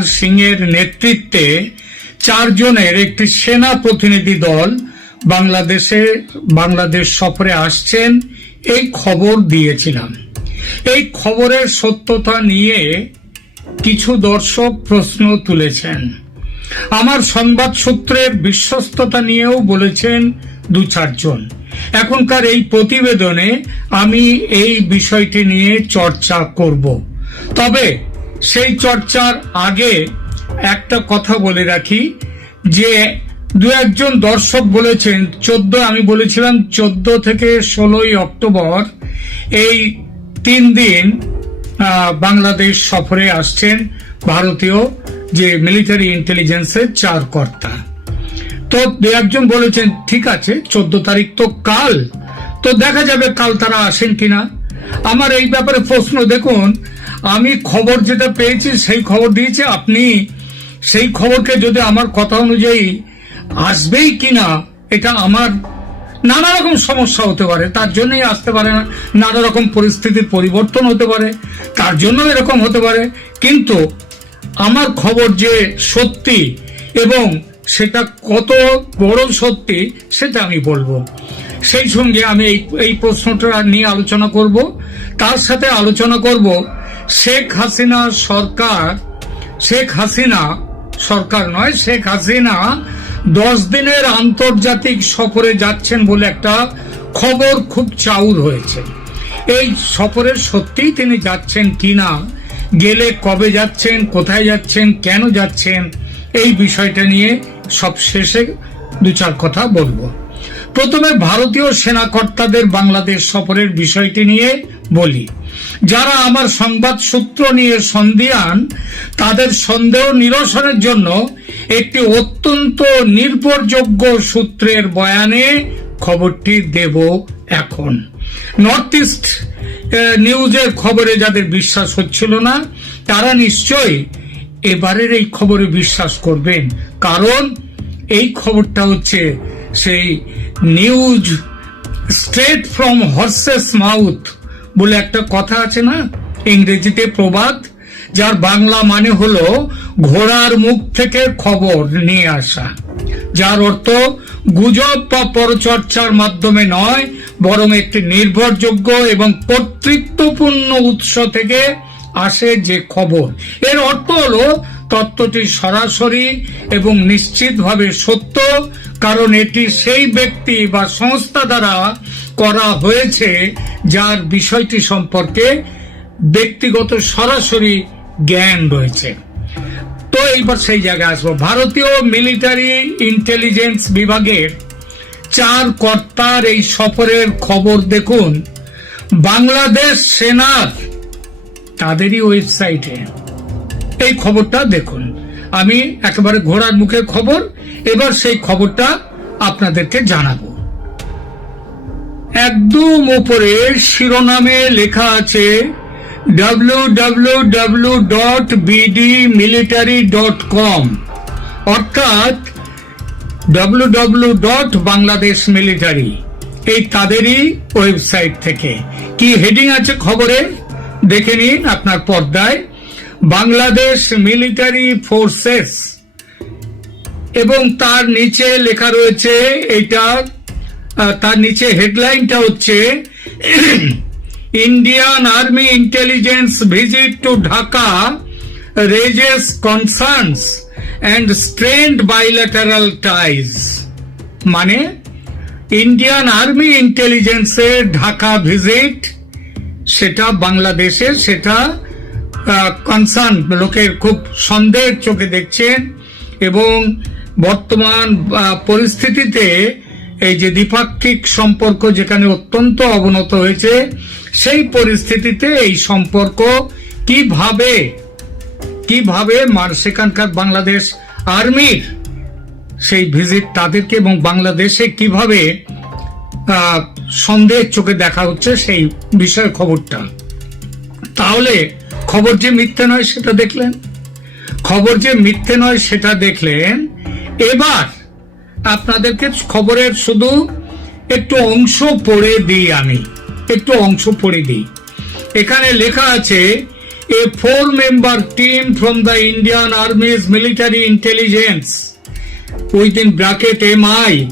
কুমার সিং এর নেতৃত্বে 4 জনের একটি সেনা প্রতিনিধি দল বাংলাদেশ সফরে আসছেন এই খবর দিয়েছিলাম। এই খবরের সত্যতা নিয়ে কিছু দর্শক প্রশ্ন তুলেছেন। আমার সংবাদ সূত্রের বিশ্বস্ততা নিয়েও বলেছেন 2-4 জন। এখনকার এই প্রতিবেদনে আমি এই বিষয়টি নিয়ে চর্চা করব। তবে সেই চর্চার আগে একটা কথা বলে রাখি যে 2-1 জন দর্শক বলেছেন আমি বলেছিলাম 14 থেকে 16 অক্টোবর এই 3 দিন বাংলাদেশ সফরে আসছেন ভারতীয় যে মিলিটারি ইন্টেলিজেন্সের 4 কর্তা। তো 2-1 জন বলেছেন ঠিক আছে 14 তারিখ তো কাল, তো দেখা যাবে কাল তারা আসেন কিনা। আমার এই ব্যাপারে প্রশ্ন, দেখুন আমি খবর যেটা পেয়েছি সেই খবর দিয়েছি, আপনি সেই খবরকে যদি আমার কথা অনুযায়ী আসবেই কিনা, এটা আমার নানা রকম সমস্যা হতে পারে, তার জন্যই আসতে পারে না, নানা রকম পরিস্থিতির পরিবর্তন হতে পারে, তার জন্য এরকম হতে পারে। কিন্তু আমার খবর যে সত্যি এবং সেটা কত বড় সত্যি সেটা আমি বলবো। সেই সঙ্গে আমি এই প্রশ্নটা নিয়ে আলোচনা করব। তার সাথে আলোচনা করব শেখ হাসিনা 10 দিনের আন্তর্জাতিক সফরে যাচ্ছেন বলে একটা খবর খুব চাউর হয়েছে। এই সফরে সত্যিই তিনি যাচ্ছেন কিনা, গেলে কবে যাচ্ছেন, কোথায় যাচ্ছেন, কেন যাচ্ছেন, এই বিষয়টা নিয়ে সব শেষে 2-4 কথা বলবো। প্রথমে ভারতীয় সেনাকর্তাদের বাংলাদেশ সফরের বিষয়টি নিয়ে বলি। যারা আমার সংবাদ সূত্র নিয়ে সন্দিহান তাদের সন্দেহ নিরসনের জন্য একটি অত্যন্ত নির্ভরযোগ্য সূত্রের বয়ানে খবরটি দেব এখন। নর্থ ইস্ট নিউজের খবরে যাদের বিশ্বাস হচ্ছিল না তারা নিশ্চয়ই এবারের এই খবরে বিশ্বাস করবেন, কারণ এই খবরটা হচ্ছে সেই news straight from horse's mouth বলে একটা কথা আছে না, ইংরেজিতে প্রবাদ, যার বাংলা মানে হলো ঘোড়ার মুখ থেকে খবর নিয়ে আসা, যার অর্থ গুজব বা পরচর্চার মাধ্যমে নয় বরং একটি নির্ভরযোগ্য এবং কর্তৃত্বপূর্ণ উৎস থেকে আসে যে খবর। এর অর্থ হলো তত্ত্বটি সরাসরি এবং নিশ্চিতভাবে সত্য, কারণ এটি সেই ব্যক্তি বা সংস্থা দ্বারা করা হয়েছে যার বিষয়টি সম্পর্কে ব্যক্তিগত সরাসরি জ্ঞান রয়েছে। তো এইবার সেই জায়গায় আসবো। ভারতীয় মিলিটারি ইন্টেলিজেন্স বিভাগের 4 কর্তার এই সফরের খবর দেখুন বাংলাদেশ সেনার তাদেরই ওয়েবসাইটে। এই খবরটা দেখুন, আমি একেবারে ঘোড়ার মুখে খবর, এবার সেই খবরটা আপনাদেরকে জানাবো। একদম উপরে শিরোনামে লেখা আছে www.bdmilitary.com, অর্থাৎ www.bangladeshmilitary, এই তাদেরই ওয়েবসাইট থেকে। কি হেডিং আছে খবরে দেখে নিন আপনার পর্দায়, বাংলাদেশ মিলিটারি ফোর্সেস, এবং তার নিচে লেখা রয়েছে এটা, তার নিচে হেডলাইনটা হচ্ছে Indian army intelligence visit to Dhaka raises concerns and স্ট্রেন্ড bilateral ties. মানে ইন্ডিয়ান আর্মি ইন্টেলিজেন্সের ঢাকা ভিজিট, সেটা বাংলাদেশের, সেটা কনসার্ন, লোকের খুব সন্দেহের চোখে দেখছেন। এবং বর্তমান পরিস্থিতিতে এই যে দ্বিপাক্ষিক সম্পর্ক যেখানে অত্যন্ত অবনত হয়েছে, সেই পরিস্থিতিতে এই সম্পর্ক কিভাবে সেখানকার বাংলাদেশ আর্মির সেই ভিজিট তাদেরকে এবং বাংলাদেশে কিভাবে সন্দেহের চোখে দেখা হচ্ছে সেই বিষয়ে খবরটা। তাহলে খবর যে মিথ্যে নয় সেটা দেখলেন। এবার আপনাদেরকে খবরের শুধু একটু অংশ পড়ে দিই। এখানে লেখা আছে a 4-member team from the Indian Army's military intelligence within bracket MI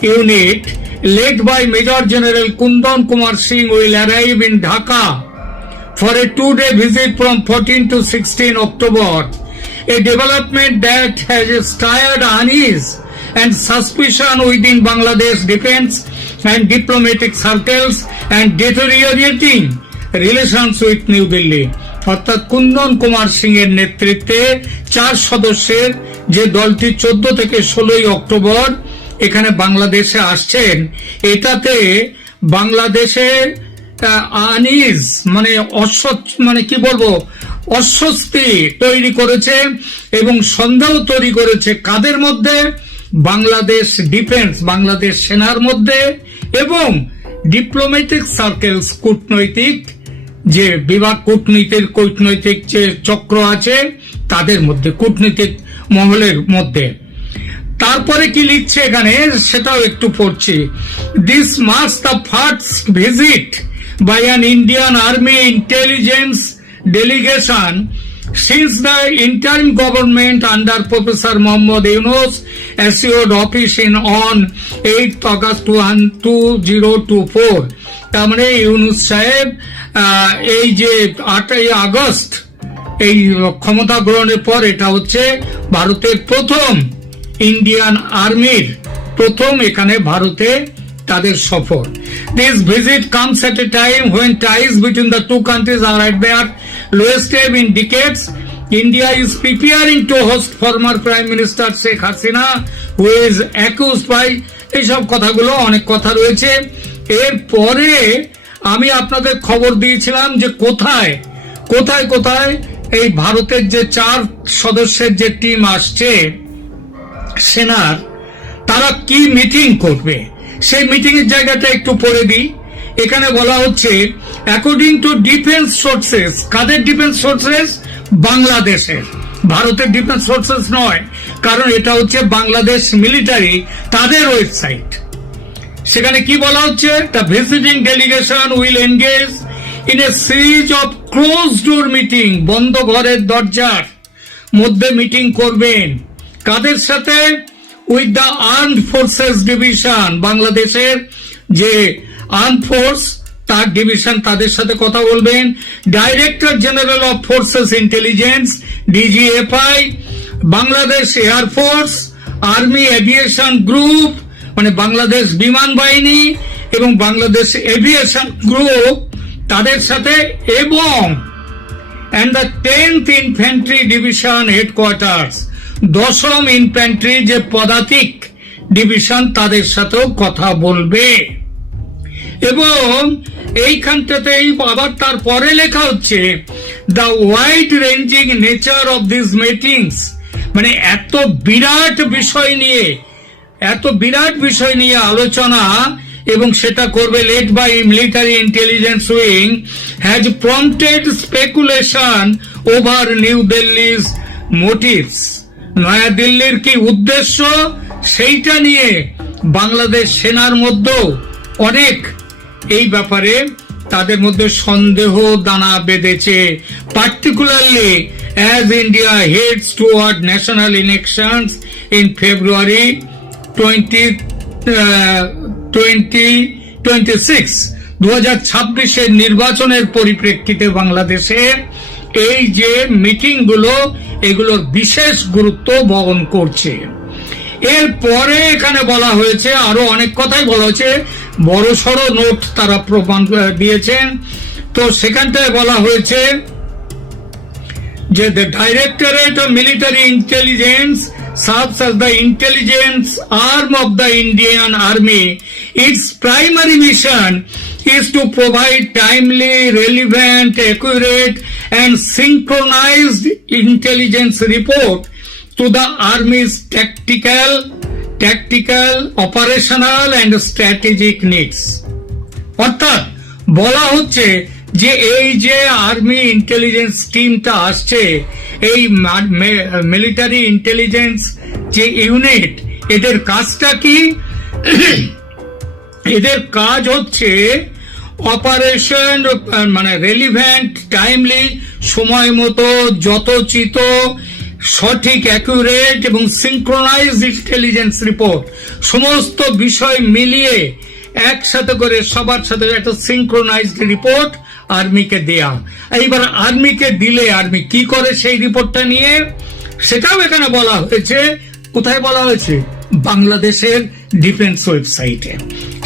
unit led by Major General Kundan Kumar Singh will arrive in Dhaka for a 2-day visit from 14 to 16 October, a development that has stirred unease and suspicion within Bangladesh defense and diplomatic circles and deteriorating relations with New Delhi. অর্থাৎ কুন্দন কুমার সিং এর নেতৃত্বে 4 সদস্যের যে দলটি 14 থেকে 16 October এখানে বাংলাদেশে আসছেন, এটাতে বাংলাদেশের আনিজ মানে কি বলবো অস্বস্তি তৈরি করেছে এবং সন্দেহ তৈরি করেছে কাদের মধ্যে? বাংলাদেশ ডিফেন্স, বাংলাদেশ সেনার মধ্যে এবং ডিপ্লোম্যাটিক সার্কেলস, কূটনৈতিক যে বিভাগ, কূটনৈতিক যে চক্র আছে তাদের মধ্যে, কূটনৈতিক মহলের মধ্যে। তারপরে কি লিখছে এখানে সেটাও একটু পড়ছি। This marks the first visit by an Indian Army intelligence delegation since the interim government under Professor Mohammad Yunus assumed office on 8th August 2024. তার মানে ইউনুস সাহেব এই যে 8ই আগস্ট এই ক্ষমতা গ্রহণের পর এটা হচ্ছে ভারতের প্রথম ইন্ডিয়ান আর্মির প্রথম এখানে ভারতে তাদের সফর। This visit comes at a time when ties between the two countries are at their lowest ebb in decades. India is preparing to host former Prime Minister Sheikh Hasina, who is accused by এইসব কথাগুলো, অনেক কথা রয়েছে। এর পরে আমি আপনাদের খবর দিয়েছিলাম যে কোথায় এই ভারতের যে 4 সদস্যের যে টিম আসছে সেনার, তারা কি মিটিং করবে সেই মিটিং এর জায়গাটা একটু পড়ে দিই। এখানে বলা হচ্ছে অ্যাকর্ডিং টু ডিফেন্স সোর্সেস, কাদের ডিফেন্স সোর্সেস? বাংলাদেশের, ভারতের ডিফেন্স সোর্সেস নয়, কারণ এটা হচ্ছে বাংলাদেশ মিলিটারি তাদের ওয়েবসাইট। সেখানে কি বলা হচ্ছে? The visiting delegation will engage in a series of close door meeting, বন্ধ ঘরের দরজার মধ্যে মিটিং করবেন। কাদের সাথে? With the armed forces division, বাংলাদেশের যে আর্ম ফোর্স তার ডিভিশন, তাদের সাথে কথা বলবেন। Director general of forces intelligence DGFI, Bangladesh air force, army aviation group মানে বাংলাদেশ বিমান বাহিনী এবং বাংলাদেশ এভিয়েশন গ্রুপ তাদের সাথে, এবং and the 10th infantry division headquarters, 10ম ইনফ্যান্ট্রি যে পদাতিক ডিভিশন তাদের সাথেও কথা বলবে। এবং এইখানটাতেই আবার তারপরে লেখা হচ্ছে the wide ranging nature of this meetings, মানে এত বিরাট বিষয় নিয়ে আলোচনা এবং সেটা করবে led by military intelligence wing, has prompted speculation over new Delhi's motives, নয়া দিল্লির কি উদ্দেশ্য সেইটা নিয়ে বাংলাদেশ সেনার মধ্যেও অনেক এই ব্যাপারে তাদের মধ্যে সন্দেহ দানা বেঁধেছে। Particularly as India heads toward national elections in February 2026, 2026 নির্বাচনের পরিপ্রেক্ষিতে বাংলাদেশে এই যে মিটিংগুলো এগুলোর বিশেষ গুরুত্ব বহন করছে। এরপরে এখানে বলা হয়েছে আরো অনেক কথাই বলা হয়েছে, বড় সড় নোট তারা প্রমাণ দিয়েছেন। তো সেখানটায় বলা হয়েছে যে the directorate of military intelligence serves as the intelligence arm of the Indian Army. Its primary mission is to provide timely, relevant, accurate and synchronized intelligence report to the Army's tactical, operational and strategic needs. অর্থাৎ বলা হচ্ছে যে এই যে army intelligence টিমটা আসছে, এই military intelligence যে ইউনিট, এদের কাজটা কি? এদের কাজ হচ্ছে অপারেশন মানে রেলিভেন্ট, টাইমলি, সময় মতো, যথোচিত, সঠিক, অ্যাকুরেট এবং সিনক্রোনাইজড ইন্টেলিজেন্স রিপোর্ট, সমস্ত বিষয় মিলিয়ে একসাথে করে সবার সাথে একটা সিনক্রোনাইজড রিপোর্ট আর্মিকে দেয়া। এইবার আর্মিকে দিলে আর্মি কি করে সেই রিপোর্টটা নিয়ে, সেটাও এখানে বলা হয়েছে। কোথায় বলা হয়েছে? বাংলাদেশের ডিফেন্স ওয়েবসাইটে।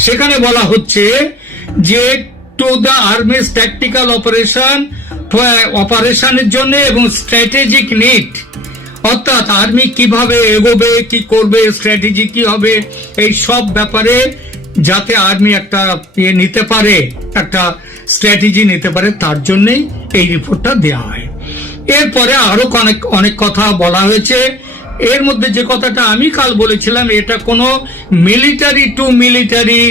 সেখানে বলা হচ্ছে যে টু দ্য আর্মিস ট্যাকটিক্যাল অপারেশনের জন্য এবং স্ট্র্যাটেজিক নিড, অর্থাৎ আর্মি কিভাবে এগোবে, কি করবে, স্ট্র্যাটেজি কি হবে, এই সব ব্যাপারে যাতে আর্মি একটা নিতে পারে, একটা স্ট্র্যাটেজি নিতে পারে, তার জন্যই এই রিপোর্টটা দেওয়া হয়। এরপরে আরো অনেক কথা বলা হয়েছে। এর মধ্যে যে কথাটা আমি কাল বলেছিলাম, এটা কোনো মিলিটারি টু মিলিটারি,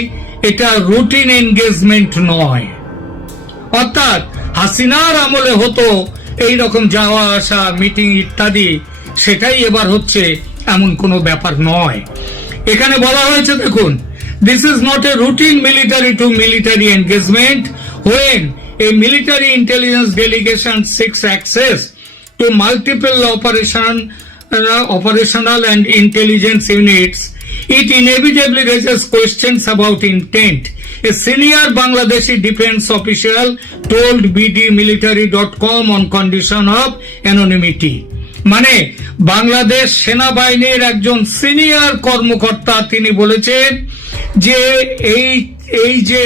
এটা রুটিন এনগেজমেন্ট নয়। অর্থাৎ হাসিনার আমলে হতো এই রকম যাওয়া আসা, মিটিং ইত্যাদি, সেটাই এবার হচ্ছে, এমন কোনো ব্যাপার নয়। এখানে বলা হয়েছে, দেখুন, this is not a routine military to military engagement when a military intelligence delegation seeks access to multiple operational and intelligence units. It inevitably raises questions about intent. A senior Bangladeshi defense official told bdmilitary.com on condition of anonymity. মানে বাংলাদেশ সেনাবাহিনীর একজন senior কর্মকর্তা তিনি বলেছেন যে এই যে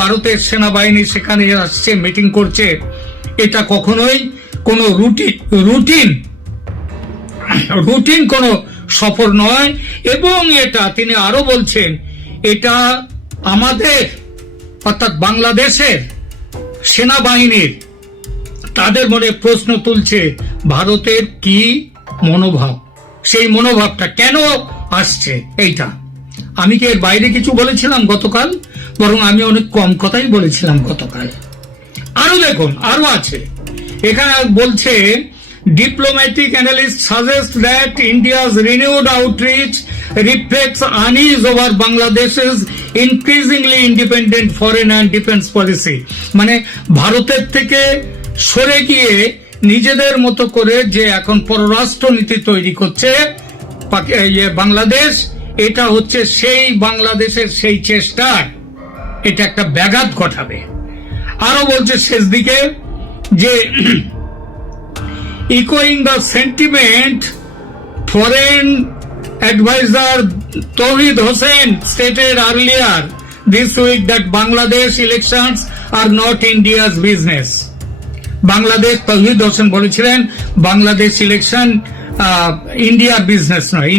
ভারতের সেনাবাহিনী সেখানে আসছে, মিটিং করছে, এটা কখনোই কোনো রুটিন কোনো সফর নয়। এবং এটা তিনি আরো বলছেন, এটা আমাদের অর্থাৎ বাংলাদেশের সেনাবাহিনীর তাদের মনে প্রশ্ন তুলছে ভারতের কি মনোভাব, সেই মনোভাবটা কেন আসছে। এইটা আমি কি এর বাইরে কিছু বলেছিলাম গতকাল? বরং আমি অনেক কম কথাই বলেছিলাম গতকাল। আরো দেখুন, আরো আছে এখানে বলছে, diplomatic analysts suggest that India's renewed outreach reflects unease over Bangladesh's increasingly independent foreign and defense policy. মানে ভারতের থেকে সরে গিয়ে নিজেদের মতো করে যে এখন পররাষ্ট্র নীতি তৈরি করছে বাংলাদেশ, এটা হচ্ছে সেই বাংলাদেশের সেই চেষ্টা, এটা একটা ব্যাঘাত ঘটাবে। আরো বলছে শেষ দিকে যে echoing the sentiment, foreign advisor Tawhid Hossain stated earlier this week that Bangladesh elections are not India's business. Bangladesh, তৌহিদ হোসেন বলেছিলেন বাংলাদেশ ইলেকশন ইন্ডিয়ার বিজনেস নয়।